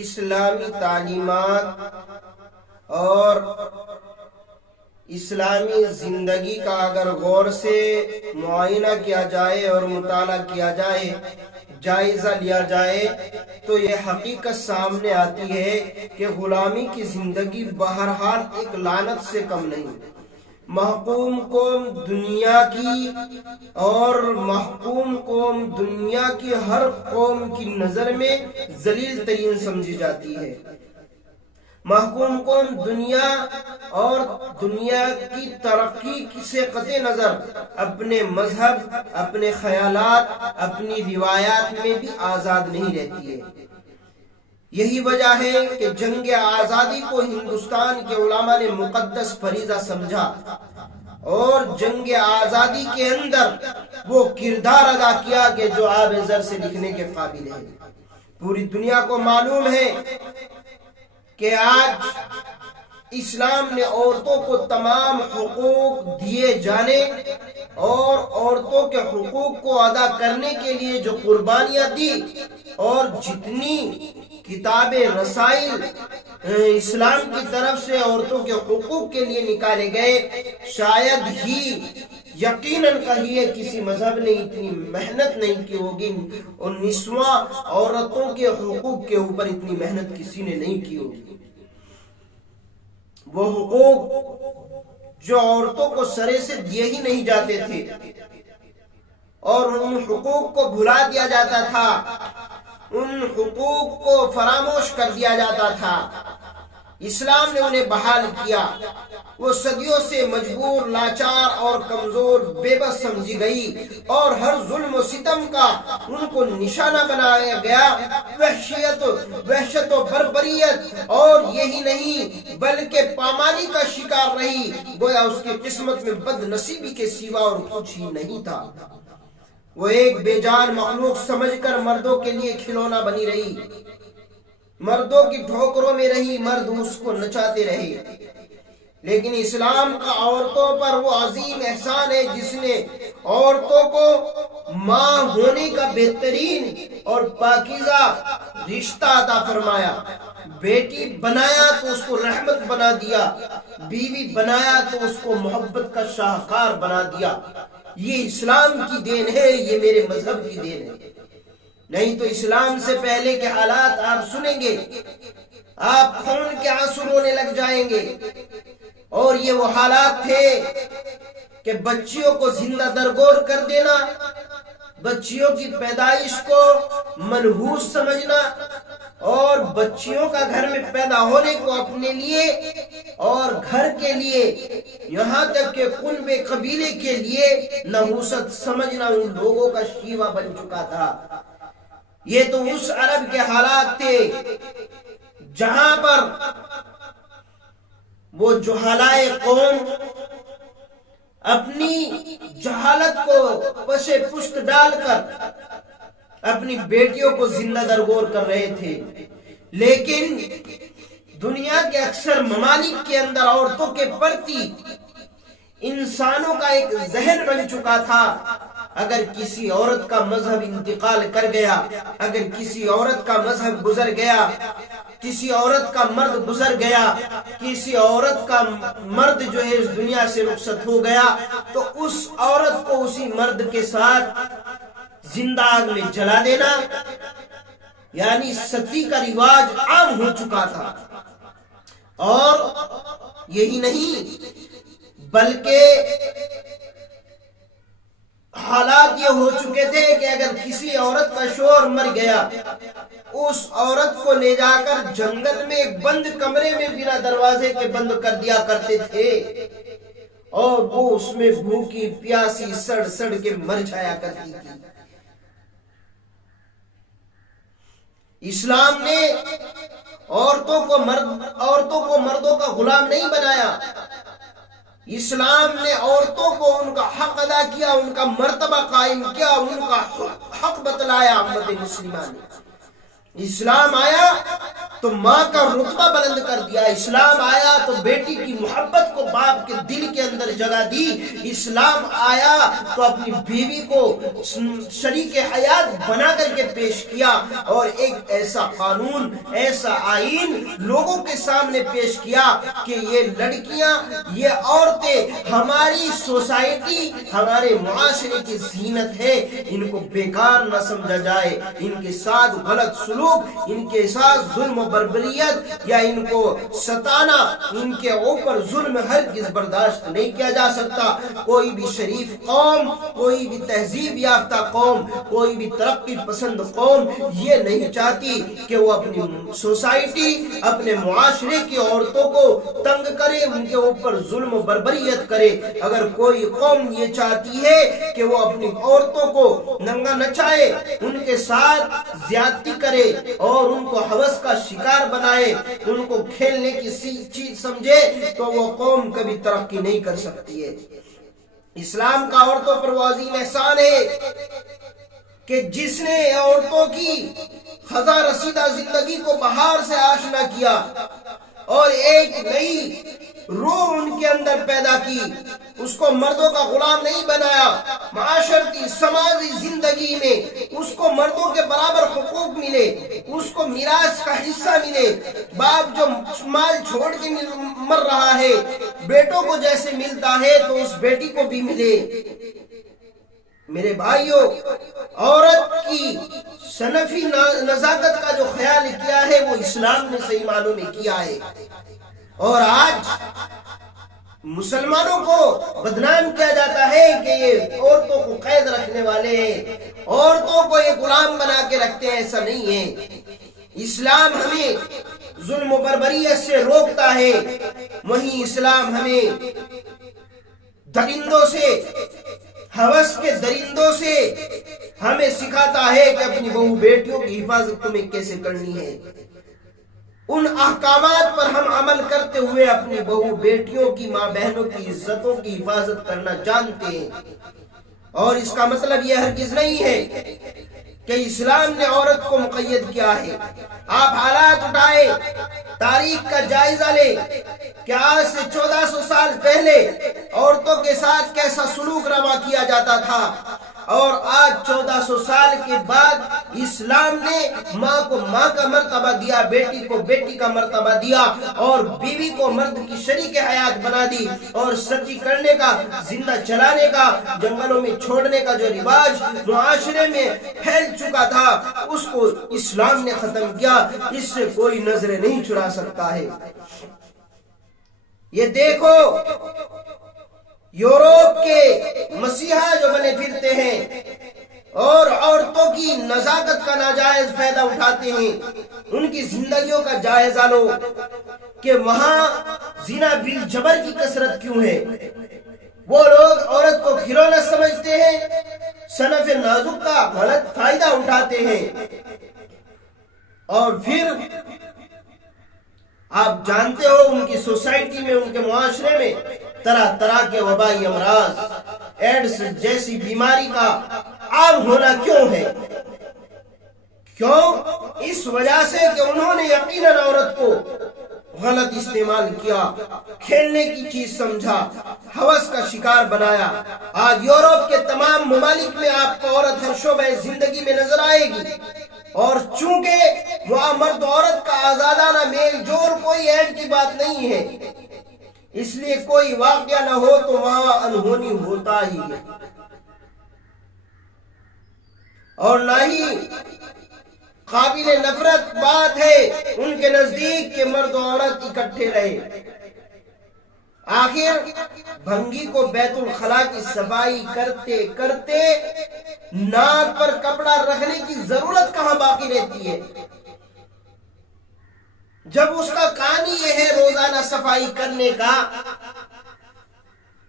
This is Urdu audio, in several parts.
اسلامی تعلیمات اور اسلامی زندگی کا اگر غور سے معائنہ کیا جائے اور مطالعہ کیا جائے، جائزہ لیا جائے، تو یہ حقیقت سامنے آتی ہے کہ غلامی کی زندگی بہرحال ایک لعنت سے کم نہیں۔ محکوم قوم دنیا کی اور محکوم قوم دنیا کی ہر قوم کی نظر میں ذلیل ترین سمجھی جاتی ہے۔ محکوم قوم دنیا اور دنیا کی ترقی سے قطع نظر اپنے مذہب، اپنے خیالات، اپنی روایات میں بھی آزاد نہیں رہتی ہے۔ یہی وجہ ہے کہ جنگ آزادی کو ہندوستان کے علماء نے مقدس فریضہ سمجھا اور جنگ آزادی کے اندر وہ کردار ادا کیا کہ جو آب زر سے لکھنے کے قابل ہے۔ پوری دنیا کو معلوم ہے کہ آج اسلام نے عورتوں کو تمام حقوق دیے جانے اور عورتوں کے حقوق کو ادا کرنے کے لیے جو قربانیاں دی اور جتنی کتابیں رسائل اسلام کی طرف سے عورتوں کے حقوق کے لیے نکالے گئے، شاید ہی یقیناً کہیے کسی مذہب نے اتنی محنت نہیں کی ہوگی، 19واں عورتوں کے حقوق کے اوپر اتنی محنت کسی نے نہیں کی ہوگی۔ وہ حقوق جو عورتوں کو سرے سے دیے ہی نہیں جاتے تھے اور ان حقوق کو بھلا دیا جاتا تھا، ان حقوق کو فراموش کر دیا جاتا تھا، اسلام نے انہیں بحال کیا۔ وہ صدیوں سے مجبور، لاچار اور کمزور، بے بس سمجھی گئی اور ہر ظلم و ستم کا ان کو نشانہ بنایا گیا۔ وحشت و بربریت اور یہی نہیں بلکہ پامالی کا شکار رہی، گویا اس کی قسمت میں بد نصیبی کے سوا اور کچھ ہی نہیں تھا۔ وہ ایک بے جان مخلوق سمجھ کر مردوں کے لیے کھلونا بنی رہی، مردوں کی ٹھوکروں میں رہی، مرد اس کو نچاتے رہے۔ لیکن اسلام کا عورتوں پر وہ عظیم احسان ہے جس نے عورتوں کو ماں ہونے کا بہترین اور پاکیزہ رشتہ عطا فرمایا۔ بیٹی بنایا تو اس کو رحمت بنا دیا، بیوی بنایا تو اس کو محبت کا شاہکار بنا دیا۔ یہ اسلام کی دین ہے، یہ میرے مذہب کی دین ہے۔ نہیں تو اسلام سے پہلے کے حالات آپ سنیں گے، آپ خون کے آنسو رونے لگ جائیں گے۔ اور یہ وہ حالات تھے کہ بچیوں کو زندہ درگور کر دینا، بچیوں کی پیدائش کو منحوس سمجھنا اور بچیوں کا گھر میں پیدا ہونے کو اپنے لیے اور گھر کے لیے، یہاں تک کہ قنب قبیلے کے لیے نحوست سمجھنا ان لوگوں کا شیوا بن چکا تھا۔ یہ تو اس عرب کے حالات تھے جہاں پر وہ جہالائے قوم اپنی جہالت کو پشے پشت ڈال کر اپنی بیٹیوں کو زندہ درگور کر رہے تھے۔ لیکن دنیا کے اکثر ممالک کے اندر عورتوں کے پرتی انسانوں کا ایک ذہن بن چکا تھا، اگر کسی عورت کا مذہب انتقال کر گیا، اگر کسی عورت کا مذہب گزر گیا، کسی عورت کا مرد گزر گیا، کسی عورت کا مرد جو ہے اس دنیا سے رخصت ہو گیا، تو اس عورت کو اسی مرد کے ساتھ زندہ آگ میں جلا دینا، یعنی ستی کا رواج عام ہو چکا تھا۔ اور یہی نہیں بلکہ حالات یہ ہو چکے تھے کہ اگر کسی عورت کا شوہر مر گیا، اس عورت کو لے جا کر جنگل میں ایک بند کمرے میں بنا دروازے کے بند کر دیا کرتے تھے اور وہ اس میں بھوکی پیاسی سڑ سڑ کے مر جایا کرتی تھی۔ اسلام نے عورتوں کو مردوں کا غلام نہیں بنایا، اسلام نے عورتوں کو ان کا حق ادا کیا، ان کا مرتبہ قائم کیا، ان کا حق بتلایا۔ امت مسلمہ نے اسلام آیا تو ماں کا رتبہ بلند کر دیا. اسلام آیا تو بیٹی کی محبت کو باپ کے دل کے اندر جگہ دی. اسلام آیا تو اپنی بیوی کو شریک حیات بنا کر کے پیش کیا اور ایک ایسا قانون، ایسا آئین لوگوں کے سامنے پیش کیا کہ یہ لڑکیاں، یہ عورتیں ہماری سوسائٹی، ہمارے معاشرے کی زینت ہے. ان کو بیکار نہ سمجھا جائے، ان کے ساتھ غلط سلوک، ان کے ساتھ ظلم و بربریت یا ان کو ستانا، ان کے اوپر ظلم ہرگز برداشت نہیں کیا جا سکتا. کوئی بھی شریف قوم، کوئی بھی تہذیب یافتہ قوم، کوئی بھی ترقی پسند قوم یہ نہیں چاہتی کہ وہ اپنی سوسائٹی، اپنے معاشرے کی عورتوں کو تنگ کرے، ان کے اوپر ظلم و بربریت کرے. اگر کوئی قوم یہ چاہتی ہے کہ وہ اپنی عورتوں کو ننگا نچائے، ان کے ساتھ زیادتی کرے اور ان کو ہوس کا شکار بنائے، ان کو کھیلنے کی چیز سمجھے، تو وہ قوم کبھی ترقی نہیں کر سکتی ہے. اسلام کا عورتوں پر وہ عظیم احسان ہے کہ جس نے عورتوں کی خزاں رسیدہ زندگی کو بہار سے آشنا کیا اور ایک نئی روح ان کے اندر پیدا کی. اس کو مردوں کا غلام نہیں بنایا. معاشرتی سماجی زندگی میں اس کو مردوں کے برابر حقوق ملے، اس کو میراث کا حصہ ملے. باپ جو مال چھوڑ کے مر رہا ہے، بیٹوں کو جیسے ملتا ہے تو اس بیٹی کو بھی ملے. میرے بھائیوں، عورت کی صنفی نزاکت کا جو خیال کیا ہے وہ اسلام نے صحیح معنوں میں کیا ہے. اور آج مسلمانوں کو بدنام کیا جاتا ہے کہ یہ عورتوں کو قید رکھنے والے ہیں، عورتوں کو یہ غلام بنا کے رکھتے ہیں. ایسا نہیں ہے. اسلام ہمیں ظلم و بربریت سے روکتا ہے، وہیں اسلام ہمیں درندوں سے، ہوس کے درندوں سے ہمیں سکھاتا ہے کہ اپنی بہو بیٹیوں کی حفاظت تمہیں کیسے کرنی ہے. ان احکامات پر ہم عمل کرتے ہوئے اپنی بہو بیٹیوں کی، ماں بہنوں کی عزتوں کی حفاظت کرنا جانتے ہیں. اور اس کا مطلب یہ ہرگز نہیں ہے کہ اسلام نے عورت کو مقید کیا ہے. آپ حالات اٹھائے، تاریخ کا جائزہ لیں کہ آج سے 1400 سال پہلے عورتوں کے ساتھ کیسا سلوک روا کیا جاتا تھا، اور آج 1400 سال کے بعد اسلام نے ماں کو ماں کا مرتبہ دیا، بیٹی کو بیٹی کا مرتبہ دیا، اور بیوی کو مرد کی شریک حیات بنا دی. اور ستی کرنے کا، زندہ چلانے کا، جنگلوں میں چھوڑنے کا جو رواج معاشرے میں پھیل چکا تھا اس کو اسلام نے ختم کیا. اس سے کوئی نظریں نہیں چرا سکتا ہے. یہ دیکھو، یورپ کے مسیحا جو بنے پھرتے ہیں اور عورتوں کی نزاکت کا ناجائز فائدہ اٹھاتے ہیں، ان کی زندگیوں کا جائزہ لو کہ وہاں زنا بالجبر کی کثرت کیوں ہے. وہ لوگ عورت کو کھلونا سمجھتے ہیں، صنف نازک کا غلط فائدہ اٹھاتے ہیں، اور پھر آپ جانتے ہو ان کی سوسائٹی میں، ان کے معاشرے میں طرح طرح کے وبائی امراض، ایڈز جیسی بیماری کا عام ہونا کیوں ہے؟ کیوں؟ اس وجہ سے کہ انہوں نے یقیناً عورت کو غلط استعمال کیا، کھیلنے کی چیز سمجھا، ہوس کا شکار بنایا. آج یورپ کے تمام ممالک میں آپ کو عورت ہر شعبہ زندگی میں نظر آئے گی، اور چونکہ وہاں مرد عورت کا آزادانہ میل جول کوئی عیب کی بات نہیں ہے، اس لیے کوئی واقعہ نہ ہو تو وہاں انہونی ہوتا ہی ہے. اور نہ ہی قابل نفرت بات ہے ان کے نزدیک کہ مرد و عورت اکٹھے رہے. آخر بھنگی کو بیت الخلا کی صفائی کرتے کرتے ناک پر کپڑا رکھنے کی ضرورت کہاں باقی رہتی ہے؟ جب اس کا کام ہی یہ ہے روزانہ صفائی کرنے کا،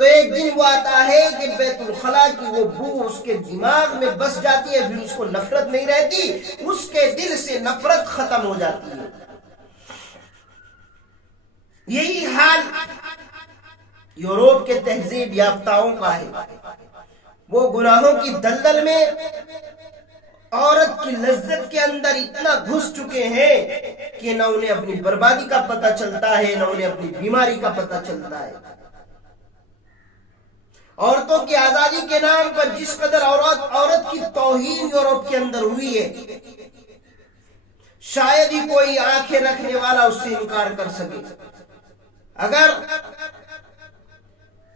تو ایک دن وہ آتا ہے کہ بیت الخلا کی وہ بو اس کے دماغ میں بس جاتی ہے، پھر اس کو نفرت نہیں رہتی، اس کے دل سے نفرت ختم ہو جاتی ہے. یہی حال یورپ کے تہذیب یافتاؤں کا ہے. وہ گناہوں کی دلدل میں عورت کی لذت کے اندر اتنا گھس چکے ہیں کہ نہ انہیں اپنی بربادی کا پتہ چلتا ہے نہ انہیں اپنی بیماری کا پتہ چلتا ہے۔ عورتوں کی آزادی کے نام پر جس قدر عورت کی توہین یورپ کے اندر ہوئی ہے، شاید ہی کوئی آنکھیں رکھنے والا اس سے انکار کر سکے۔ اگر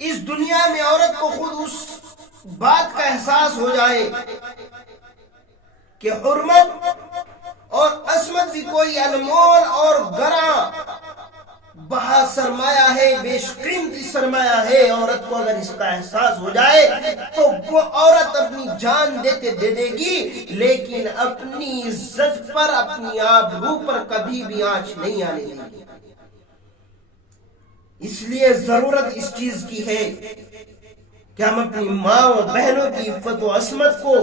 اس دنیا میں عورت کو خود اس بات کا احساس ہو جائے کہ حرمت اور عصمت بھی کوئی انمول اور گراں بہا سرمایہ ہے، بیش قیمتی سرمایہ ہے، عورت کو اگر اس کا احساس ہو جائے تو وہ عورت اپنی جان دے دے گی، لیکن اپنی عزت پر، اپنی آبرو پر کبھی بھی آنچ نہیں آنے دے گی۔ اس لیے ضرورت اس چیز کی ہے کہ ہم اپنی ماں و بہنوں کی عفت و عصمت کو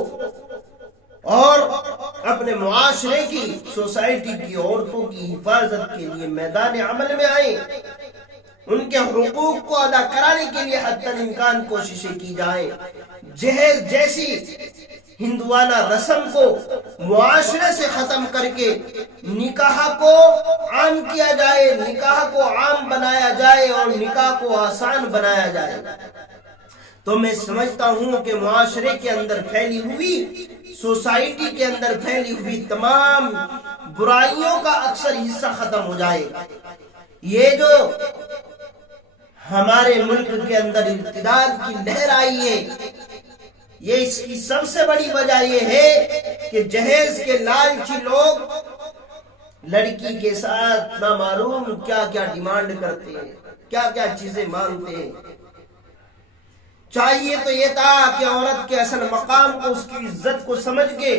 اور اپنے معاشرے کی، سوسائٹی کی عورتوں کی حفاظت کے لیے میدان عمل میں آئیں، ان کے حقوق کو ادا کرانے کے لیے حتی الامکان کوششیں کی جائیں۔ جہیز جیسی ہندوانہ رسم کو معاشرے سے ختم کر کے نکاح کو عام کیا جائے، نکاح کو عام بنایا جائے اور نکاح کو آسان بنایا جائے، تو میں سمجھتا ہوں کہ معاشرے کے اندر پھیلی ہوئی، سوسائٹی کے اندر پھیلی ہوئی تمام برائیوں کا اکثر حصہ ختم ہو جائے گا۔ یہ جو ہمارے ملک کے اندر ارتداد کی لہر آئی ہے، یہ اس کی سب سے بڑی وجہ یہ ہے کہ جہیز کے لالچی لوگ لڑکی کے ساتھ نامعلوم کیا کیا ڈیمانڈ کرتے ہیں، کیا کیا چیزیں مانگتے ہیں۔ چاہیے تو یہ تھا کہ عورت کے اصل مقام کو، اس کی عزت کو سمجھ کے،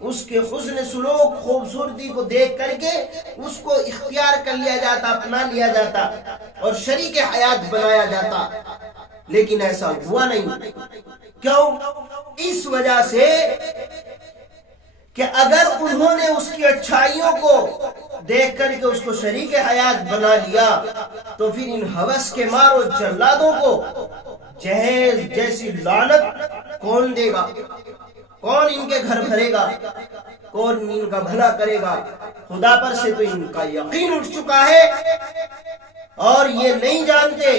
اس کے حسن سلوک، خوبصورتی کو دیکھ کر کے اس کو اختیار کر لیا جاتا، اپنا لیا جاتا اور شریک حیات بنایا جاتا، لیکن ایسا ہوا نہیں۔ کیوں؟ اس وجہ سے کہ اگر انہوں نے اس کی اچھائیوں کو دیکھ کر کے اس کو شریک حیات بنا لیا تو پھر ان ہوس کے مارو جلادوں کو جہیز جیسی لعنت کون دے گا؟ کون ان کے گھر بھرے گا؟ کون ان کا بھلا کرے گا؟ خدا پر سے تو ان کا یقین اٹھ چکا ہے اور یہ نہیں جانتے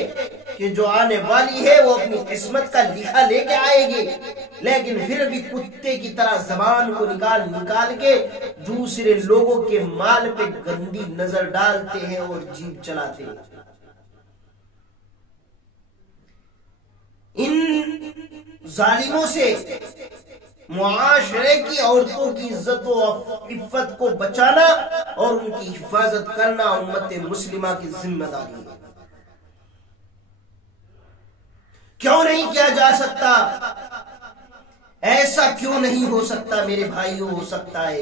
کہ جو آنے والی ہے وہ اپنی قسمت کا لکھا لے کے آئے گی، لیکن پھر بھی کتے کی طرح زبان کو نکال کے دوسرے لوگوں کے مال پہ گندی نظر ڈالتے ہیں اور جیب چلاتے ہیں۔ ان ظالموں سے معاشرے کی عورتوں کی عزت و عفت کو بچانا اور ان کی حفاظت کرنا امت مسلمہ کی ذمہ داری ہے۔ کیوں نہیں کیا جا سکتا؟ ایسا کیوں نہیں ہو سکتا میرے بھائیوں؟ ہو سکتا ہے۔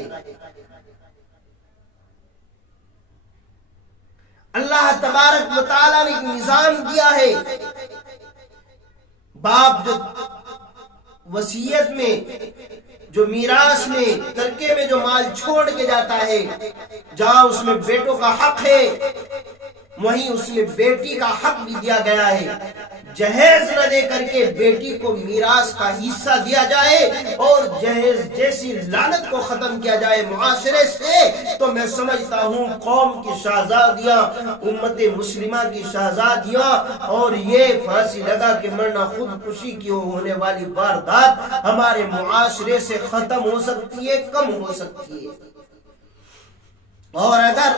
اللہ تبارک و تعالیٰ نے ایک نظام دیا ہے۔ باپ جو وصیت میں، جو میراث میں، ترکے میں جو مال چھوڑ کے جاتا ہے، جہاں اس میں بیٹوں کا حق ہے وہیں اس میں بیٹی کا حق بھی دیا گیا ہے۔ جہیز نہ دے کر کے بیٹی کو میراث کا حصہ دیا جائے اور جہیز جیسی لعنت کو ختم کیا جائے معاشرے سے، تو میں سمجھتا ہوں قوم کی شہزادیاں، امت مسلمہ کی شہزادیاں اور یہ پھانسی لگا کے مرنا، خودکشی کی ہونے والی واردات ہمارے معاشرے سے ختم ہو سکتی ہے، کم ہو سکتی ہے۔ اور اگر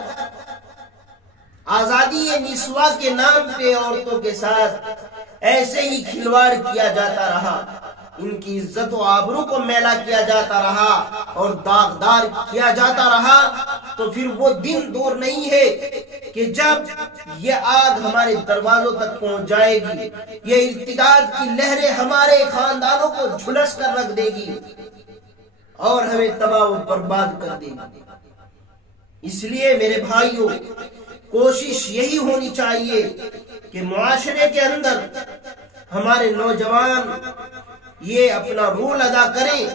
آزادی نسواں کے نام پہ عورتوں کے ساتھ ایسے ہی کھلواڑ کیا جاتا رہا، ان کی عزت و آبرو کو میلا کیا جاتا رہا اور داغدار کیا جاتا رہا، تو پھر وہ دن دور نہیں ہے کہ جب یہ آگ ہمارے دروازوں تک پہنچ جائے گی، یہ ارتداد کی لہریں ہمارے خاندانوں کو جھلس کر رکھ دے گی اور ہمیں تباہ و برباد کر دے گی۔ اس لیے میرے بھائیوں، کوشش یہی ہونی چاہیے کہ معاشرے کے اندر ہمارے نوجوان یہ اپنا رول ادا کریں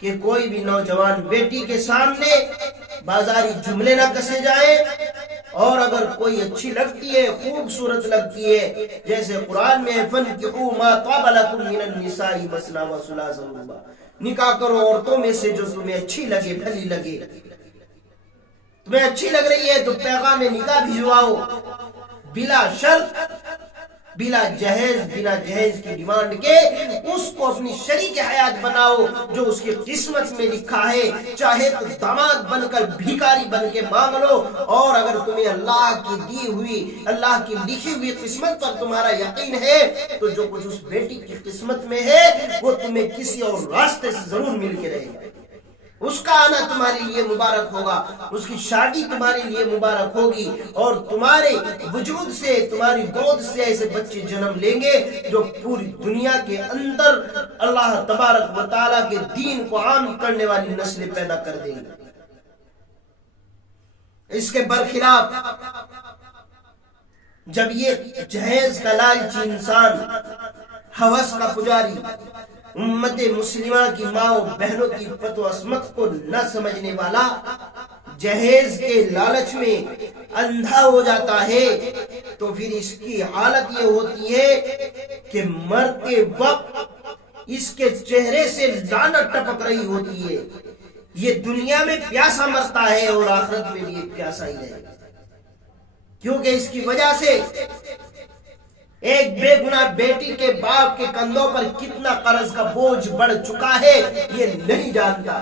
کہ کوئی بھی نوجوان بیٹی کے سامنے بازاری جملے نہ کسے جائیں، اور اگر کوئی اچھی لگتی ہے، خوبصورت لگتی ہے، جیسے قرآن میں فَانكِحُوا مَا طَابَ لَكُم مِّنَ النِّسَاءِ مَثْنَىٰ وَثُلَاثَ وَرُبَاعَ، نکاح کرو عورتوں میں سے جو تمہیں اچھی لگے، بھلی لگے. تمہیں اچھی لگ رہی ہے تو پیغام نکاح بھجواؤ، بلا شرط، بلا جہیز کی ڈیمانڈ کے اس کو اپنی شریک حیات بناؤ جو اس کی قسمت میں لکھا ہے. چاہے تو داماد بن کر بھیکاری بن کے مانگ لو، اور اگر تمہیں اللہ کی دی ہوئی، اللہ کی لکھی ہوئی قسمت پر تمہارا یقین ہے تو جو کچھ اس بیٹی کی قسمت میں ہے وہ تمہیں کسی اور راستے سے ضرور مل کے رہے گا. اس کا آنا تمہارے لیے مبارک ہوگا، اس کی شادی تمہارے لیے مبارک ہوگی، اور تمہارے وجود سے، تمہاری گود سے ایسے بچے جنم لیں گے جو پوری دنیا کے اندر اللہ تبارک و تعالیٰ کے دین کو عام کرنے والی نسلیں پیدا کر دیں گے. اس کے برخلاف جب یہ جہیز کا لالچی انسان، ہوس کا پجاری، امت مسلمہ کی ماں و بہنوں کی فتح و عصمت کو نہ سمجھنے والا جہیز کے لالچ میں اندھا ہو جاتا ہے تو پھر اس کی حالت یہ ہوتی ہے کہ مرتے وقت اس کے چہرے سے لعنت ٹپک رہی ہوتی ہے. یہ دنیا میں پیاسا مرتا ہے اور آخرت میں بھی یہ پیاسا ہی رہے گا، کیونکہ اس کی وجہ سے ایک بے گناہ بیٹی کے باپ کے کندھوں پر کتنا قرض کا بوجھ بڑھ چکا ہے یہ نہیں جانتا.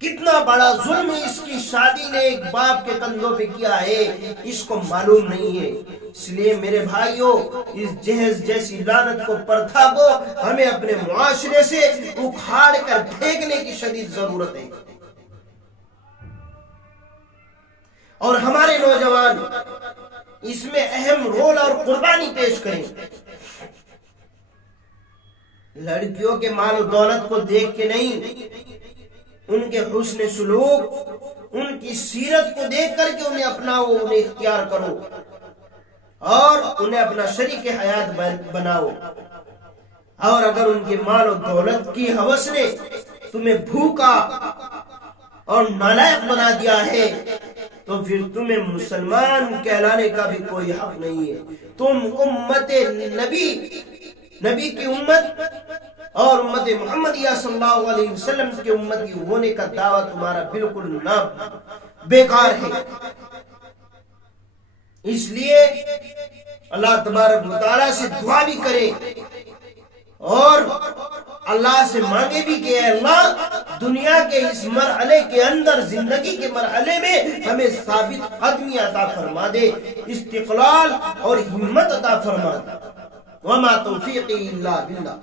کتنا بڑا ظلم اس کی شادی نے ایک باپ کے کندھوں پہ کیا ہے اس کو معلوم نہیں ہے. اس لیے میرے بھائیوں، اس جہیز جیسی لعنت کو، پرتھا کو ہمیں اپنے معاشرے سے اکھاڑ کر پھینکنے کی شدید ضرورت ہے. اور ہمارے نوجوان اس میں اہم رول اور قربانی پیش کریں. لڑکیوں کے مال و دولت کو دیکھ کے نہیں، ان کے حسن سلوک، ان کی سیرت کو دیکھ کر کے انہیں اپناؤ، انہیں اختیار کرو اور انہیں اپنا شریک حیات بناؤ. اور اگر ان کے مال و دولت کی ہوس نے تمہیں بھوکا اور نالائق بنا دیا ہے تو پھر تمہیں مسلمان کہلانے کا بھی کوئی حق نہیں ہے. تم امت نبی کی امت اور امت محمدیہ صلی اللہ علیہ وسلم کی امت کی ہونے کا دعویٰ تمہارا بالکل نہ بیکار ہے. اس لیے اللہ تبارک و تعالیٰ سے دعا بھی کرے اور اللہ سے مانگے بھی کہ اے اللہ دنیا کے اس مرحلے کے اندر، زندگی کے مرحلے میں ہمیں ثابت قدمی عطا فرما دے، استقلال اور ہمت عطا فرما دے. وما توفیقی الا باللہ.